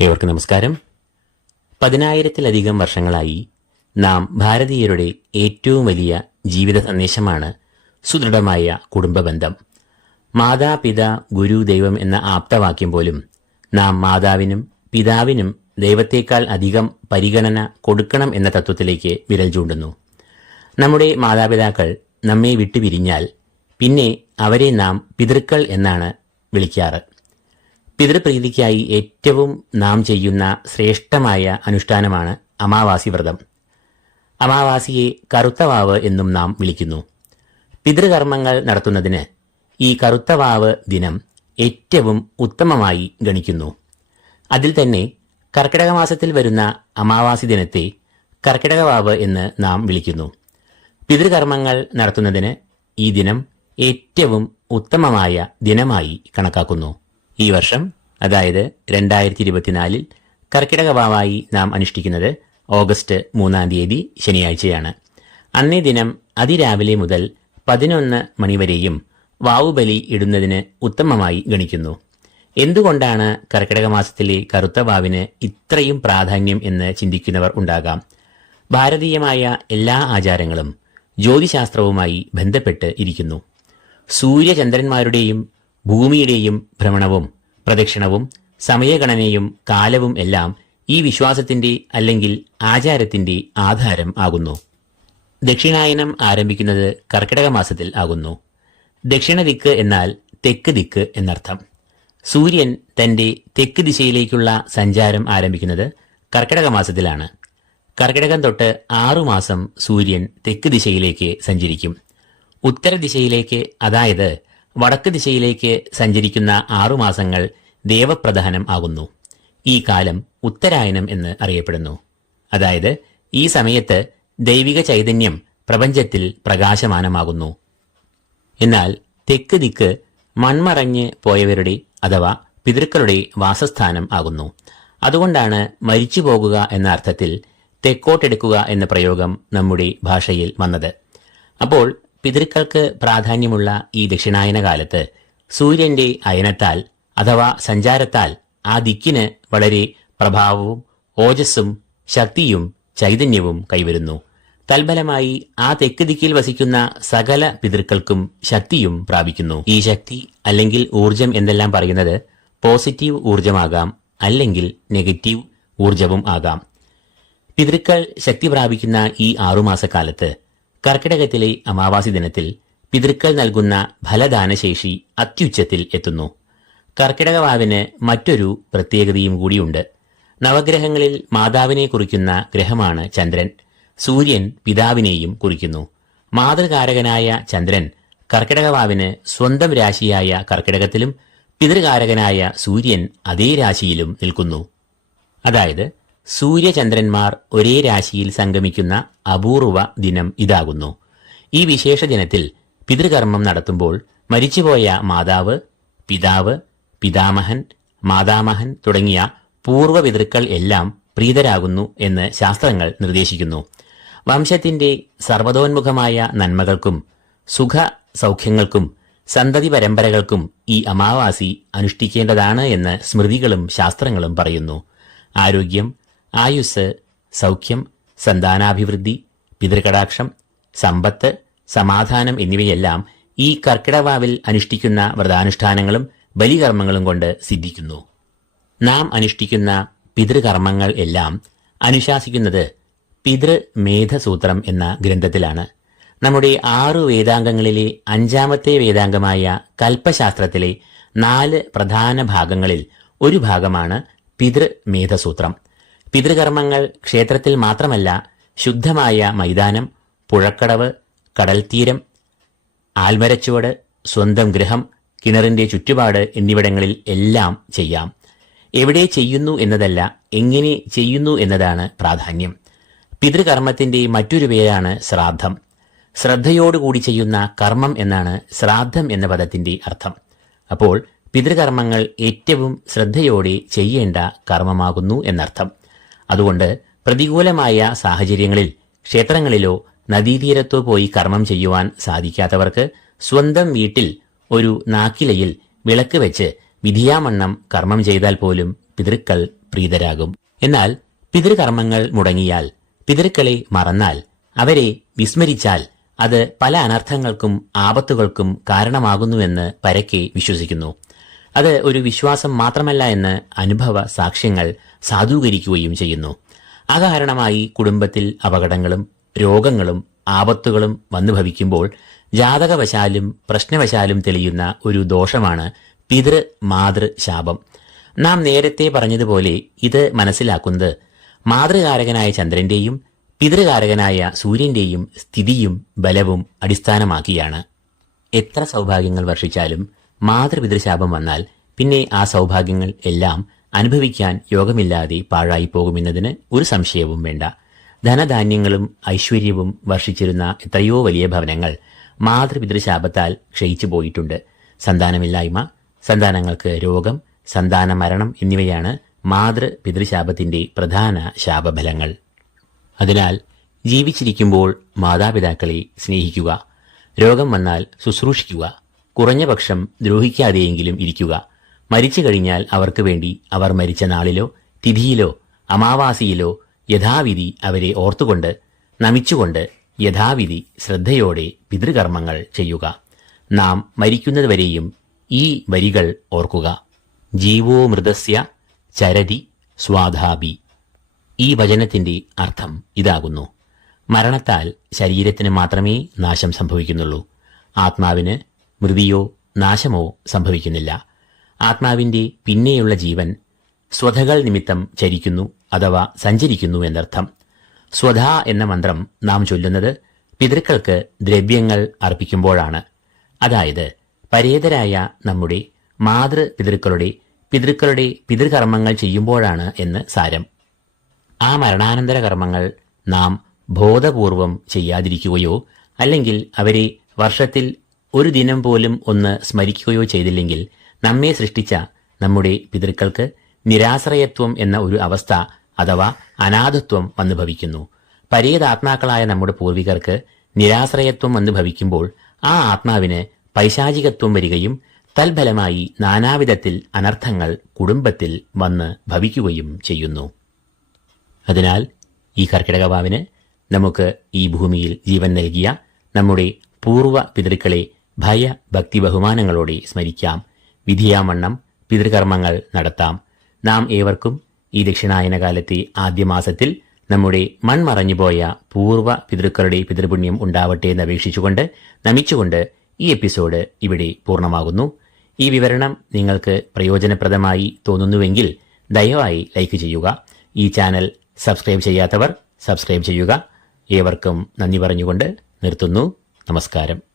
ഏവർക്കും നമസ്കാരം. പതിനായിരത്തിലധികം വർഷങ്ങളായി നാം ഭാരതീയരുടെ ഏറ്റവും വലിയ ജീവിത സന്ദേശമാണ് സുദൃഢമായ കുടുംബബന്ധം. മാതാപിത ഗുരു ദൈവം എന്ന ആപ്തവാക്യം പോലും നാം മാതാവിനും പിതാവിനും ദൈവത്തേക്കാൾ അധികം പരിഗണന കൊടുക്കണം എന്ന തത്വത്തിലേക്ക് വിരൽ ചൂണ്ടുന്നു. നമ്മുടെ മാതാപിതാക്കൾ നമ്മെ വിട്ടുപിരിഞ്ഞാൽ പിന്നെ അവരെ നാം പിതൃക്കൾ എന്നാണ് വിളിക്കാറ്. പിതൃപ്രീതിക്കായി ഏറ്റവും നാം ചെയ്യുന്ന ശ്രേഷ്ഠമായ അനുഷ്ഠാനമാണ് അമാവാസി വ്രതം. അമാവാസിയെ കറുത്തവാവ് എന്നും നാം വിളിക്കുന്നു. പിതൃകർമ്മങ്ങൾ നടത്തുന്നതിന് ഈ കറുത്തവാവ് ദിനം ഏറ്റവും ഉത്തമമായി ഗണിക്കുന്നു. അതിൽ തന്നെ കർക്കിടക മാസത്തിൽ വരുന്ന അമാവാസി ദിനത്തെ കർക്കിടകവാവ് എന്ന് നാം വിളിക്കുന്നു. പിതൃകർമ്മങ്ങൾ നടത്തുന്നതിന് ഈ ദിനം ഏറ്റവും ഉത്തമമായ ദിനമായി കണക്കാക്കുന്നു. ഈ വർഷം അതായത് രണ്ടായിരത്തി ഇരുപത്തിനാലിൽ കർക്കിടക വാവായി നാം അനുഷ്ഠിക്കുന്നത് ഓഗസ്റ്റ് മൂന്നാം തീയതി ശനിയാഴ്ചയാണ്. അന്നേ ദിനം അതിരാവിലെ മുതൽ പതിനൊന്ന് മണിവരെയും വാവുബലി ഇടുന്നതിന് ഉത്തമമായി ഗണിക്കുന്നു. എന്തുകൊണ്ടാണ് കർക്കിടക മാസത്തിലെ കറുത്ത വാവിന് ഇത്രയും പ്രാധാന്യം എന്ന് ചിന്തിക്കുന്നവർ ഉണ്ടാകാം. ഭാരതീയമായ എല്ലാ ആചാരങ്ങളും ജ്യോതിശാസ്ത്രവുമായി ബന്ധപ്പെട്ട് ഇരിക്കുന്നു. സൂര്യചന്ദ്രന്മാരുടെയും ഭൂമിയുടെയും ഭ്രമണവും പ്രദക്ഷിണവും സമയഗണനയും കാലവും എല്ലാം ഈ വിശ്വാസത്തിന്റെ അല്ലെങ്കിൽ ആചാരത്തിന്റെ ആധാരം ആകുന്നു. ദക്ഷിണായനം ആരംഭിക്കുന്നത് കർക്കിടക മാസത്തിൽ ആകുന്നു. ദക്ഷിണ ദിക്ക് എന്നാൽ തെക്ക് ദിക്ക് എന്നർത്ഥം. സൂര്യൻ തന്റെ തെക്ക് ദിശയിലേക്കുള്ള സഞ്ചാരം ആരംഭിക്കുന്നത് കർക്കിടക മാസത്തിലാണ്. കർക്കിടകം തൊട്ട് ആറുമാസം സൂര്യൻ തെക്ക് ദിശയിലേക്ക് സഞ്ചരിക്കും. ഉത്തരദിശയിലേക്ക് അതായത് വടക്ക് ദിശയിലേക്ക് സഞ്ചരിക്കുന്ന ആറുമാസങ്ങൾ ദേവപ്രധാനം ആകുന്നു. ഈ കാലം ഉത്തരായനം എന്ന് അറിയപ്പെടുന്നു. അതായത് ഈ സമയത്ത് ദൈവിക ചൈതന്യം പ്രപഞ്ചത്തിൽ പ്രകാശമാനമാകുന്നു. എന്നാൽ തെക്ക് ദിക്ക് മൺമറഞ്ഞ് പോയവരുടെ അഥവാ പിതൃക്കളുടെ വാസസ്ഥാനം ആകുന്നു. അതുകൊണ്ടാണ് മരിച്ചു പോകുക എന്ന അർത്ഥത്തിൽ തെക്കോട്ടെടുക്കുക എന്ന പ്രയോഗം നമ്മുടെ ഭാഷയിൽ വന്നത്. അപ്പോൾ പിതൃക്കൾക്ക് പ്രാധാന്യമുള്ള ഈ ദക്ഷിണായന കാലത്ത് സൂര്യന്റെ അയനത്താൽ അഥവാ സഞ്ചാരത്താൽ ആ ദിക്കിന് വളരെ പ്രഭാവവും ഓജസ്സും ശക്തിയും ചൈതന്യവും കൈവരുന്നു. തൽബലമായി ആ തെക്ക് ദിക്കിൽ വസിക്കുന്ന സകല പിതൃക്കൾക്കും ശക്തിയും പ്രാപിക്കുന്നു. ഈ ശക്തി അല്ലെങ്കിൽ ഊർജം എന്നെല്ലാം പറയുന്നത്? പോസിറ്റീവ് ഊർജമാകാം അല്ലെങ്കിൽ നെഗറ്റീവ് ഊർജവും ആകാം. പിതൃക്കൾ ശക്തി പ്രാപിക്കുന്ന ഈ ആറുമാസക്കാലത്ത് കർക്കിടകത്തിലെ അമാവാസി ദിനത്തിൽ പിതൃക്കൾ നൽകുന്ന ഫലദാനശേഷി അത്യുച്ചത്തിൽ എത്തുന്നു. കർക്കിടകവാവിന് മറ്റൊരു പ്രത്യേകതയും കൂടിയുണ്ട്. നവഗ്രഹങ്ങളിൽ മാതാവിനെ കുറിക്കുന്ന ഗ്രഹമാണ് ചന്ദ്രൻ. സൂര്യൻ പിതാവിനെയും കുറിക്കുന്നു. മാതൃകാരകനായ ചന്ദ്രൻ കർക്കിടകവാവിന് സ്വന്തം രാശിയായ കർക്കിടകത്തിലും പിതൃകാരകനായ സൂര്യൻ അതേ രാശിയിലും നിൽക്കുന്നു. അതായത് സൂര്യചന്ദ്രന്മാർ ഒരേ രാശിയിൽ സംഗമിക്കുന്ന അപൂർവ ദിനം ഇതാകുന്നു. ഈ വിശേഷ ദിനത്തിൽ പിതൃകർമ്മം നടത്തുമ്പോൾ മരിച്ചുപോയ മാതാവ് പിതാവ് പിതാമഹൻ മാതാമഹൻ തുടങ്ങിയ പൂർവ പിതൃക്കൾ എല്ലാം പ്രീതരാകുന്നു എന്ന് ശാസ്ത്രങ്ങൾ നിർദ്ദേശിക്കുന്നു. വംശത്തിന്റെ സർവതോന്മുഖമായ നന്മകൾക്കും സുഖ സൗഖ്യങ്ങൾക്കും സന്തതി പരമ്പരകൾക്കും ഈ അമാവാസി അനുഷ്ഠിക്കേണ്ടതാണ് എന്ന് സ്മൃതികളും ശാസ്ത്രങ്ങളും പറയുന്നു. ആരോഗ്യം ആയുസ് സൗഖ്യം സന്താനാഭിവൃദ്ധി പിതൃകടാക്ഷം സമ്പത്ത് സമാധാനം എന്നിവയെല്ലാം ഈ കർക്കിടവാവിൽ അനുഷ്ഠിക്കുന്ന വ്രതാനുഷ്ഠാനങ്ങളും ബലികർമ്മങ്ങളും കൊണ്ട് സിദ്ധിക്കുന്നു. നാം അനുഷ്ഠിക്കുന്ന പിതൃകർമ്മങ്ങൾ എല്ലാം അനുശാസിക്കുന്നത് പിതൃമേധസൂത്രം എന്ന ഗ്രന്ഥത്തിലാണ്. നമ്മുടെ ആറു വേദാംഗങ്ങളിലെ അഞ്ചാമത്തെ വേദാംഗമായ കൽപ്പശാസ്ത്രത്തിലെ നാല് പ്രധാന ഭാഗങ്ങളിൽ ഒരു ഭാഗമാണ് പിതൃമേധസൂത്രം. പിതൃകർമ്മങ്ങൾ ക്ഷേത്രത്തിൽ മാത്രമല്ല ശുദ്ധമായ മൈതാനം പുഴക്കടവ് കടൽത്തീരം ആൽമരച്ചുവട് സ്വന്തം ഗൃഹം കിണറിന്റെ ചുറ്റുപാട് എന്നിവിടങ്ങളിൽ എല്ലാം ചെയ്യാം. എവിടെ ചെയ്യുന്നു എന്നതല്ല എങ്ങനെ ചെയ്യുന്നു എന്നതാണ് പ്രാധാന്യം. പിതൃകർമ്മത്തിന്റെ മറ്റൊരു പേരാണ് ശ്രാദ്ധം. ശ്രദ്ധയോടുകൂടി ചെയ്യുന്ന കർമ്മം എന്നാണ് ശ്രാദ്ധം എന്ന പദത്തിന്റെ അർത്ഥം. അപ്പോൾ പിതൃകർമ്മങ്ങൾ ഏറ്റവും ശ്രദ്ധയോടെ ചെയ്യേണ്ട കർമ്മമാകുന്നു എന്നർത്ഥം. അതുകൊണ്ട് പ്രതികൂലമായ സാഹചര്യങ്ങളിൽ ക്ഷേത്രങ്ങളിലോ നദീതീരത്തോ പോയി കർമ്മം ചെയ്യുവാൻ സാധിക്കാത്തവർക്ക് സ്വന്തം വീട്ടിൽ ഒരു നാക്കിലയിൽ വിളക്ക് വെച്ച് വിധിയാമണ്ണം കർമ്മം ചെയ്താൽ പോലും പിതൃക്കൾ പ്രീതരാകും. എന്നാൽ പിതൃകർമ്മങ്ങൾ മുടങ്ങിയാൽ പിതൃക്കളെ മറന്നാൽ അവരെ വിസ്മരിച്ചാൽ അത് പല അനർത്ഥങ്ങൾക്കും ആപത്തുകൾക്കും കാരണമാകുന്നുവെന്ന് പരക്കെ വിശ്വസിക്കുന്നു. അത് ഒരു വിശ്വാസം മാത്രമല്ല എന്ന് അനുഭവ സാക്ഷ്യങ്ങൾ സാധൂകരിക്കുകയും ചെയ്യുന്നു. അകാരണമായി കുടുംബത്തിൽ അപകടങ്ങളും രോഗങ്ങളും ആപത്തുകളും വന്നു ഭവിക്കുമ്പോൾ ജാതകവശാലും പ്രശ്നവശാലും തെളിയുന്ന ഒരു ദോഷമാണ് പിതൃ മാതൃ ശാപം. നാം നേരത്തെ പറഞ്ഞതുപോലെ ഇത് മനസ്സിലാക്കുന്നത് മാതൃകാരകനായ ചന്ദ്രന്റെയും പിതൃകാരകനായ സൂര്യന്റെയും സ്ഥിതിയും ബലവും അടിസ്ഥാനമാക്കിയാണ്. എത്ര സൗഭാഗ്യങ്ങൾ വർഷിച്ചാലും മാതൃപിതൃശാപം വന്നാൽ പിന്നെ ആ സൗഭാഗ്യങ്ങൾ എല്ലാം അനുഭവിക്കാൻ യോഗമില്ലാതെ പാഴായി പോകുമെന്നതിന് ഒരു സംശയവും വേണ്ട. ധനധാന്യങ്ങളും ഐശ്വര്യവും വർഷിച്ചിരുന്ന എത്രയോ വലിയ ഭവനങ്ങൾ മാതൃപിതൃശാപത്താൽ ക്ഷയിച്ചു പോയിട്ടുണ്ട്. സന്താനമില്ലായ്മ സന്താനങ്ങൾക്ക് രോഗം സന്താന മരണം എന്നിവയാണ് മാതൃപിതൃശാപത്തിന്റെ പ്രധാന ശാപഫലങ്ങൾ. അതിനാൽ ജീവിച്ചിരിക്കുമ്പോൾ മാതാപിതാക്കളെ സ്നേഹിക്കുക രോഗം വന്നാൽ ശുശ്രൂഷിക്കുക കുറഞ്ഞപക്ഷം ദ്രോഹിക്കാതെയെങ്കിലും ഇരിക്കുക. മരിച്ചു കഴിഞ്ഞാൽ അവർക്ക് വേണ്ടി അവർ മരിച്ച നാളിലോ തിഥിയിലോ അമാവാസിയിലോ യഥാവിധി അവരെ ഓർത്തുകൊണ്ട് നമിച്ചുകൊണ്ട് യഥാവിധി ശ്രദ്ധയോടെ പിതൃകർമ്മങ്ങൾ ചെയ്യുക. നാം മരിക്കുന്നതുവരെയും ഈ വരികൾ ഓർക്കുക. ജീവോ മൃതസ്യ ചരതി സ്വാധാബി ഈ വചനത്തിന്റെ അർത്ഥം ഇതാകുന്നു. മരണത്താൽ ശരീരത്തിന് മാത്രമേ നാശം സംഭവിക്കുന്നുള്ളൂ. ആത്മാവിന് മൃതിയോ നാശമോ സംഭവിക്കുന്നില്ല. ആത്മാവിന്റെ പിന്നെയുള്ള ജീവൻ സ്വധകൾ നിമിത്തം ചരിക്കുന്നു അഥവാ സഞ്ചരിക്കുന്നു എന്നർത്ഥം. സ്വധ എന്ന മന്ത്രം നാം ചൊല്ലുന്നത് പിതൃക്കൾക്ക് ദ്രവ്യങ്ങൾ അർപ്പിക്കുമ്പോഴാണ്. അതായത് പരേതരായ നമ്മുടെ മാതൃപിതൃക്കളുടെ പിതൃക്കളുടെ പിതൃകർമ്മങ്ങൾ ചെയ്യുമ്പോഴാണ് എന്ന് സാരം. ആ മരണാനന്തര കർമ്മങ്ങൾ നാം ബോധപൂർവം ചെയ്യാതിരിക്കുകയോ അല്ലെങ്കിൽ അവരെ വർഷത്തിൽ ഒരു ദിനം പോലും ഒന്ന് സ്മരിക്കുകയോ ചെയ്തില്ലെങ്കിൽ നമ്മെ സൃഷ്ടിച്ച നമ്മുടെ പിതൃക്കൾക്ക് നിരാശ്രയത്വം എന്ന ഒരു അവസ്ഥ അഥവാ അനാഥത്വം വന്നു ഭവിക്കുന്നു. പരേതാത്മാക്കളായ നമ്മുടെ പൂർവികർക്ക് നിരാശ്രയത്വം വന്നു ഭവിക്കുമ്പോൾ ആ ആത്മാവിന് പൈശാചികത്വം വരികയും തൽഫലമായി നാനാവിധത്തിൽ അനർത്ഥങ്ങൾ കുടുംബത്തിൽ വന്ന് ഭവിക്കുകയും ചെയ്യുന്നു. അതിനാൽ ഈ കർക്കിടകവാവിന് നമുക്ക് ഈ ഭൂമിയിൽ ജീവൻ നൽകിയ നമ്മുടെ പൂർവ പിതൃക്കളെ ഭയ ഭക്തി ബഹുമാനങ്ങളോടെ സ്മരിക്കാം. വിധിയാമണ്ണം പിതൃകർമ്മങ്ങൾ നടത്താം. നാം ഏവർക്കും ഈ ദക്ഷിണായന കാലത്തെ ആദ്യ മാസത്തിൽ നമ്മുടെ മൺമറഞ്ഞുപോയ പൂർവ പിതൃക്കളുടെ പിതൃപുണ്യം ഉണ്ടാവട്ടെ എന്ന് അപേക്ഷിച്ചുകൊണ്ട് നമിച്ചുകൊണ്ട് ഈ എപ്പിസോഡ് ഇവിടെ പൂർണമാകുന്നു. ഈ വിവരണം നിങ്ങൾക്ക് പ്രയോജനപ്രദമായി തോന്നുന്നുവെങ്കിൽ ദയവായി ലൈക്ക് ചെയ്യുക. ഈ ചാനൽ സബ്സ്ക്രൈബ് ചെയ്യാത്തവർ സബ്സ്ക്രൈബ് ചെയ്യുക. ഏവർക്കും നന്ദി പറഞ്ഞുകൊണ്ട് നിർത്തുന്നു. നമസ്കാരം.